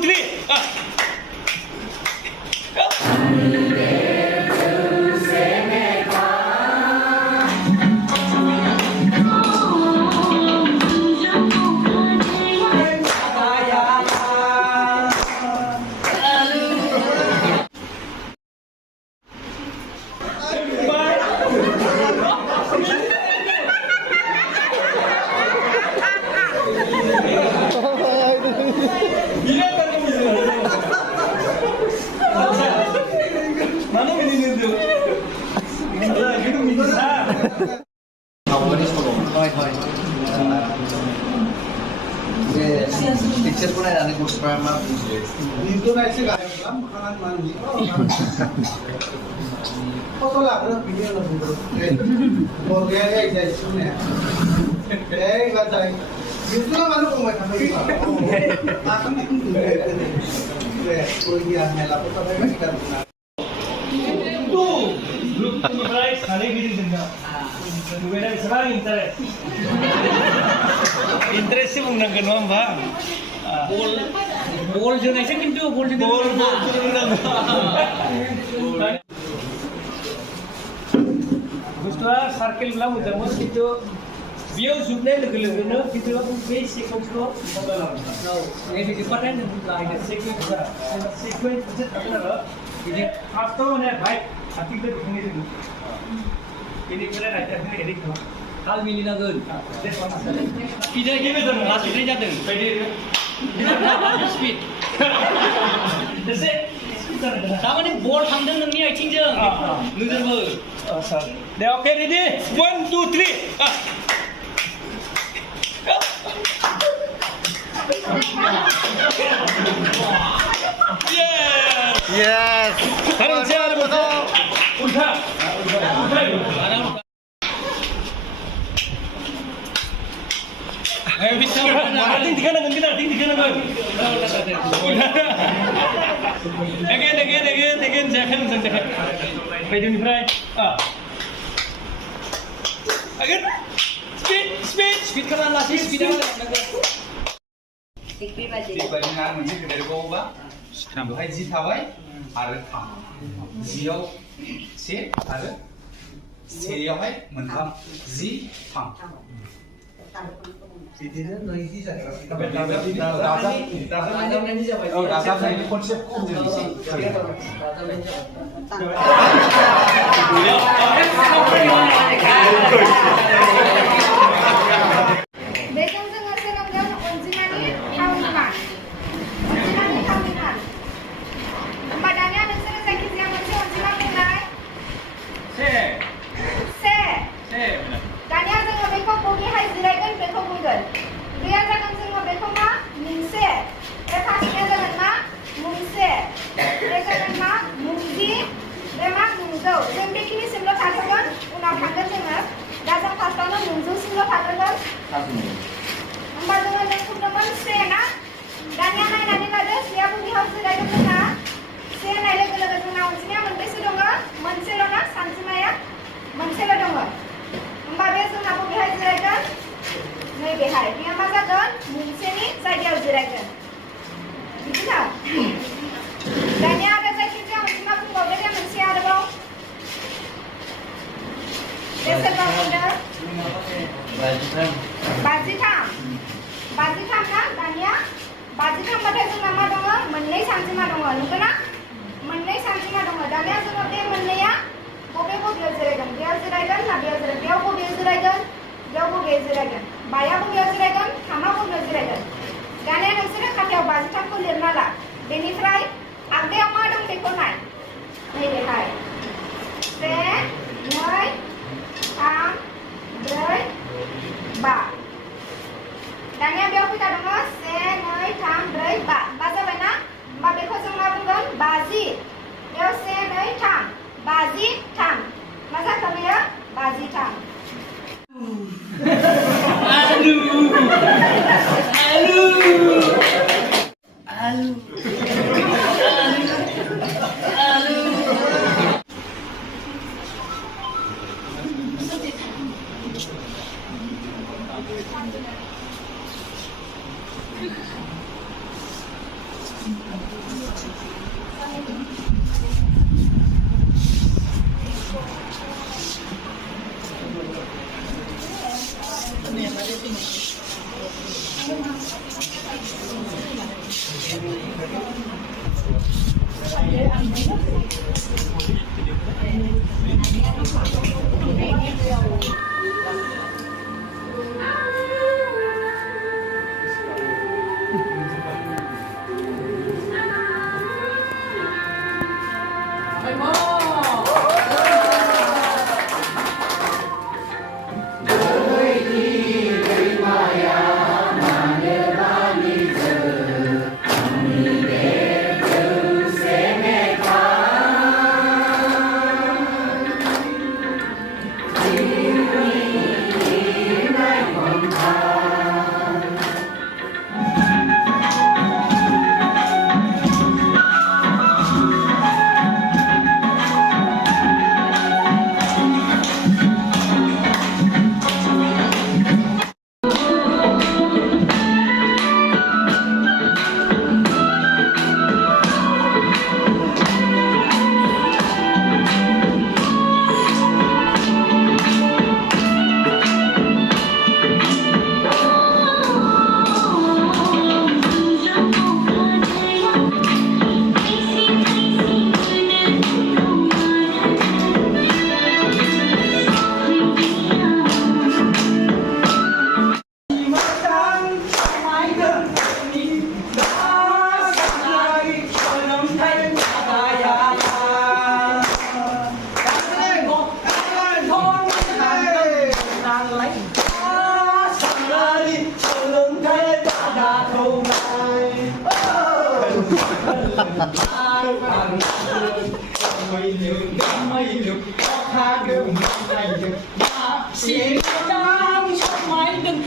3. Picture pun ada kurs pertama. Itu naik sih gak ada makanan mandi. Foto lah, ada video lah bro. Mau gaya jadi sunnya. Gak cari. Itu lah mana kau main apa itu? Aku ni tu. Kau dia melah foto apa ni kan? Tu. Grup tu price kali gini juga. Dua sekarang interest. Interest sih mungkin kenapa bang? বল জনাইছে কিন্তু বল যদি बुस्थुआ circle गुला मोजांमोन किन्तु बेयाव जोबनाय लोगो लोगोनो किन्तु बे सिक्वेन्सखौ नैबे जोब्बाथाय नों लाहैनो सिक्वेन्स थागोन आरो बिदि फार्स्टआव माने राइट आथिंखौ दिखांनाय जायो बेनिफ्राय राइट आथिंखौ एरै खालाम ताल मिलिनांगोन स्पिडा एसे लासै जादों स्पिड एसे तारमाने बल थांदों नोंनि आथिंजों नोजोरबो Sir. They okay ready? 1, 2, 3. Yes. Yes. Harus siap betul. Udah. Ayo bisa. Ating tiga nangan kita, ating tiga nangan. Again, jangan. Baikनिफ्राय Again. Speed खालाम लासै speed Dibandingkan moनसे गेदेर बावबा बेवहाय जि थाबाय आरो थाम जियाव से आरो सेयावहाय मोनथाम जि थाम बिदिनो नैजि जाहैबाय दाजाबनायनि कनसेप्टखौ जों एसे बेजों जोङो सोलोंगोन अनजिमानि थावनिमान होमबा दानिया नोंसोरो जायखिजाया मोनसे अनजिमा बुंनाय से दानिया जोङो बेखौ बबेहाय जिरायगोन बेखौ बुंगोन बेया जागोन जोङो बेखौ मा मुंसे बे फार्स्टनिया जागोन मा मुंसे बे जागोन मा मुंजि बे मा मुंजौ जों बेखिनिसिमल' थाथ'गोन उनाव थांगोन जोङो दा जों फार्स्टआवनो मुंजौसिमल' थाग्रोगोन होमबा जोङो जों बुंदोंमोन से ना दानिया नायनानै लादो सेया बबेहाय जिरायगोन जोंना से होननाय लोगो लोगो जोंना अनजिमाया मोनबेसे दङ मोनसेल' ना सानजिमाया मोनसेल' दङ होमबा बे जोंना बबेहाय जिरायगोन नैबेहाय बेयो मा जागोन मुंसेनि जायगायाव जिरायगोन बिदिनो दानिया आरो जायखिजाया अनजिमा बुंबावदो दे मोनसे आरोबाव दे सोरबा बुंदो 53 ना दानिया 53 बाथाय जोंना मा दङ मोननै सानजिमा दङ नंगौना मोननै सानजिमा दङ दानिया जोङो बे मोननैया बबेयाव जिरायगोन बेयाव जिरायगोन ना बेयाव जिरायगोन बेयाव बबेयाव जिरायगोन बेयाव बबेयाव जिरायगोन बाया बबेयाव जिरायगोन थामा बबेयाव जिरायगोन दानिया नोंसोरो खाथायाव 53 खौ लिरना ला बेनिफ्राय आगदायाव मा दं बेखौ नाय नैबेहाय 1 2 3 4 5 दानिया बेयाव फैता दङ 1 2 3 4 5 जाबाय ना होमबा बेखौ जों मा बुंगोन 50 बेयाव 1 2 3 53 मा जाखो बेयो 53 1, เสียงดังชอบไหมดึง